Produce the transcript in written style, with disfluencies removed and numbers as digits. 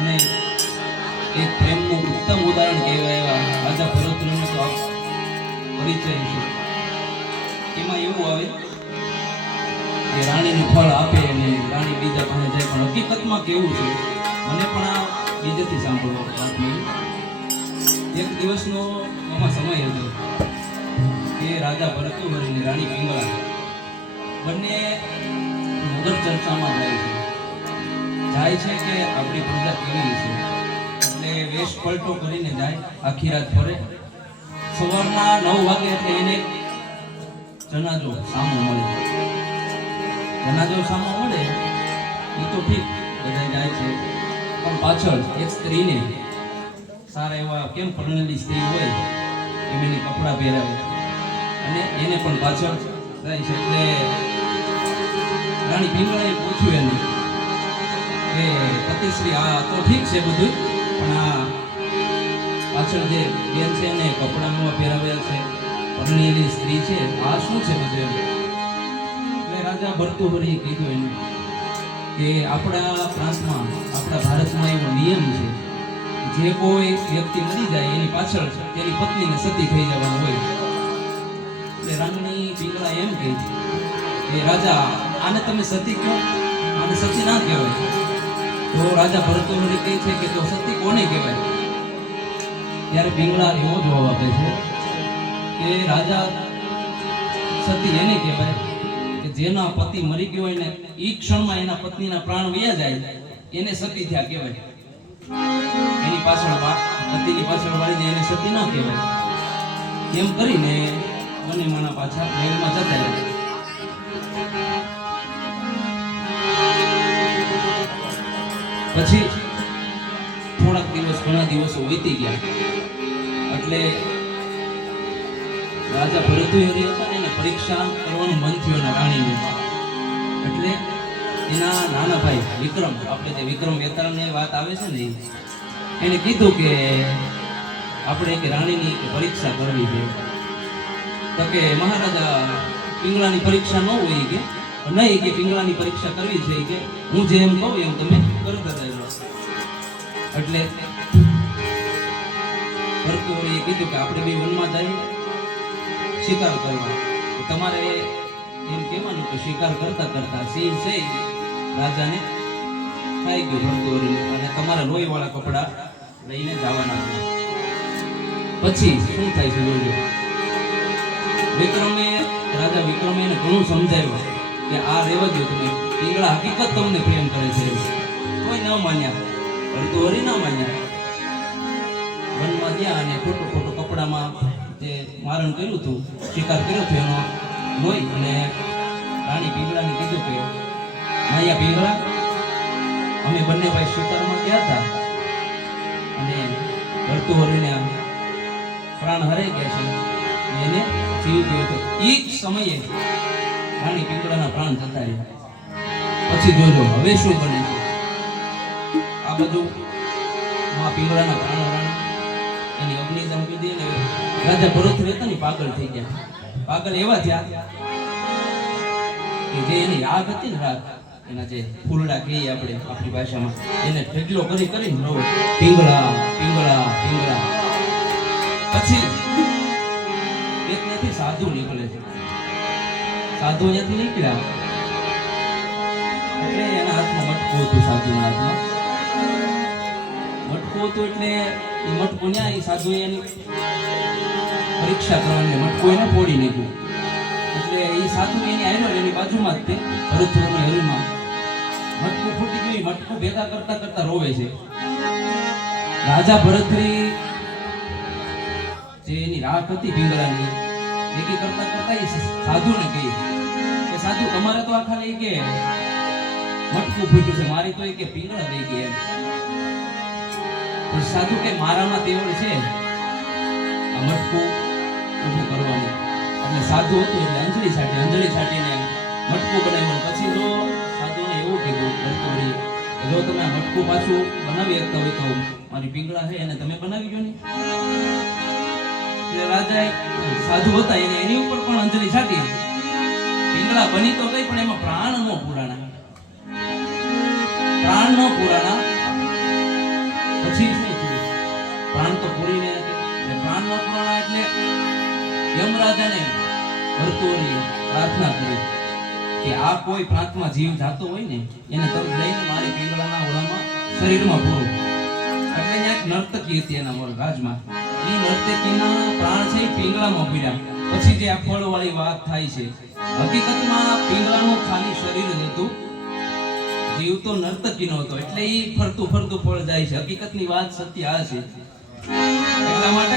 અને એક પ્રેમનું ઉત્તમ ઉદાહરણ કહેવાય એવા રાજા ભરતનો તો પરિચય છે. એમાં એવું આવે કે રાણીનું ફળ આપે અને રાણી બીજા પાસે જાય, પણ હકીકતમાં કેવું છે મને પણ આ બીજેથી સાંભળવા વાત મળી. એક દિવસનો એમાં સમય હતો કે રાજા ભરતહરી અને રાણી પિંગળા બંને નગર ચર્ચામાં જાય છે કે આપણી પ્રજા કેવી છે. એટલે વેશ પલટો કરીને જાય, આખી રાત ફરે. સવારના 9 વાગે એટલે એને જનાજો સામો મળે. જનાજો સામો મળે એ તો ઠીક, બધા જાય છે, પણ પાછળ એક સ્ત્રીને સારા એવા કેમ પરણેલી સ્ત્રી હોય એમ એને કપડાં પહેરાવે અને એને પણ પાછળ જાય છે. એટલે રાણી પિંગળાએ પૂછ્યું એને કે પતિશ્રી આ તો ઠીક છે બધું, પણ આ પાછળ જે બેન છે ને કપડામાં પહેરાવેલ છે, પરણેલી સ્ત્રી છે, આ શું છે બધું? એટલે રાજા ભરતુહરીએ કીધું એને કે આપણા પ્રાંતમાં, આપણા ભારતમાં એવો નિયમ છે જે કોઈ વ્યક્તિ મરી જાય એની પાછળ તેની પત્નીને સતી થઈ જવાનું હોય. એટલે રાણી પિંગળા એમ કહે કે રાજા આને તમે સતી કહો, આને સતી ના કહેવાય. તો રાજા ભરતુહરી કહે છે કે તો સતી કોને કહેવાય? ત્યારે પિંગળા એવો જવાબ આપે છે કે રાજા સતી એને કહેવાય કે જેના પતિ મરી ગયો હોય ને એ ક્ષણમાં એના પત્નીના પ્રાણ વયા જાય એને સતી થયા કહેવાય. એની પાછળ પતિની પાછળ વાળીને એને સતી ના કહેવાય. એમ કરીને બંને માણા પાછા મહેલમાં જતા રહ્યા. પછી થોડાક દિવસ, ઘણા દિવસો વીતી ગયા. એટલે રાજા ભરતુહરી હતા ને એને પરીક્ષા કરવાનું મન થયું એના રાણીનું. એટલે એના નાના ભાઈ વિક્રમ, આપણે જે વિક્રમ વેતાળની વાત આવે છે ને, એને કીધું કે આપણે એક રાણીની પરીક્ષા કરવી છે. તો કે મહારાજા પિંગળાની પરીક્ષા ન હોય કે નહીં, કે પિંગળાની પરીક્ષા કરવી છે કે હું જે એમ કહું એમ તમે કરતા રહેજો. એટલે ભરતુહરીએ કીધું કે આપણે બે વનમાં જઈએ શિકાર કરવા. તમારે એમ કહેવાનું કે શિકાર કરતા કરતા સિંહ છે રાજાને ખાઈ ગયો ભરતુહરીને, અને તમારા લોહીવાળા કપડા લઈને જવાના છે. પછી શું થાય છે જોજો. રાજા વિક્રમે એને ઘણું સમજાવ્યું કે આ રેવા દો, તમે પિંગળા હકીકત તમને પ્રેમ કરે છે. કોઈ ન માન્યા, ભરતુહરી ના માન્યા. વનમાં ગયા અને ખોટું ખોટું કપડામાં જે મારણ કર્યું હતું, શિકાર કર્યો હતો એનો લોહી, અને રાણી પિંગળાને કીધું કે માયા પિંગળા, અમે બંને ભાઈ શિકારમાં ગયા હતા અને ભરતુહરીને પ્રાણ હરાઈ ગયા છે, એને જીવ ગયો હતો. એ જ સમયે રાણી પિંગળાના પ્રાણ જતા રહ્યા. પછી જોજો હવે શું બને છે. આ બધું માં પિંગળાના પ્રાણ હરાણા, એની અગ્નિ જંપી દે ને રાજા ભરતુહરી હતા ને પાગલ થઈ ગયા. પાગલ એવા થયા કે જે એની આગ હતી ને રાત, એના જે ફૂલડા કહીએ આપણે આપણી ભાષામાં, એને ઢગલો કરી કરીને રો પિંગળા પિંગળા પિંગળા. પછી એક નથી સાધુ નીકળે છે. સાધુ અહીંયાથી નીકળ્યા એટલે એના હાથમાં મટકું હતું, સાધુના હાથમાં મટકું હતું. એટલે એ મટકું ન્યા એ સાધુએ એની પરીક્ષા કરવાની મટકું એને ફોડી નાખ્યું. એટલે એ સાધુ એની આવ્યો એની બાજુમાં જ તે ભરતપુરની હરીમાં મટકું ફૂટી ગયું. મટકું ભેગા કરતા કરતા રોવે છે. રાજા ભરતરી જે એની રાખ હતી પિંગળાની ભેગી કરતા કરતા એ સાધુને કહી કે સાધુ તમારે તો આ ખાલી કે મટકું ફૂટ્યું છે, મારી તો એ કે પિંગળા દઈ ગઈ એમ. તો સાધુ કે મારામાં તેવડ છે આ મટકું ઊભું કરવાનું. એટલે સાધુ હતું એટલે અંજલિ છાટીને મટકું બનાવ્યું. પછી જો સાધુને એવું કીધું ભરતોરી કે જો તમે આ મટકું પાછું બનાવી શકતા હોય તો મારી પિંગળા છે એને તમે બનાવી દો ને. એટલે રાજાએ સાધુ હતા એને એની ઉપર પણ અંજલિ છાટી. પિંગળા બની તો ગઈ પણ એમાં પ્રાણ નો પુરાણા. પછી શું થયું? પ્રાણ તો પૂરી ને પ્રાણ નો પુરાણા એટલે યમરાજાને ભરતોરી પ્રાર્થના કરી કે આ કોઈ પ્રાંતમાં જીવ જાતો હોય ને એને તમે લઈને મારી પિંગળાના ઓલામાં શરીરમાં પૂરો. એટલે ત્યાં એક નર્તકી હતી એના રાજમાં. એ નર્તકીના પ્રાણ છે એ પિંગળામાં પૂર્યા. પછી જે આ ફળવાળી વાત થાય છે, હકીકતમાં પિંગળાનું ખાલી શરીર જ હતું, જીવ તો નર્તકીનો હતો. એટલે એ ફરતું ફળ જાય છે. હકીકતની વાત સત્ય આ છે. એટલા માટે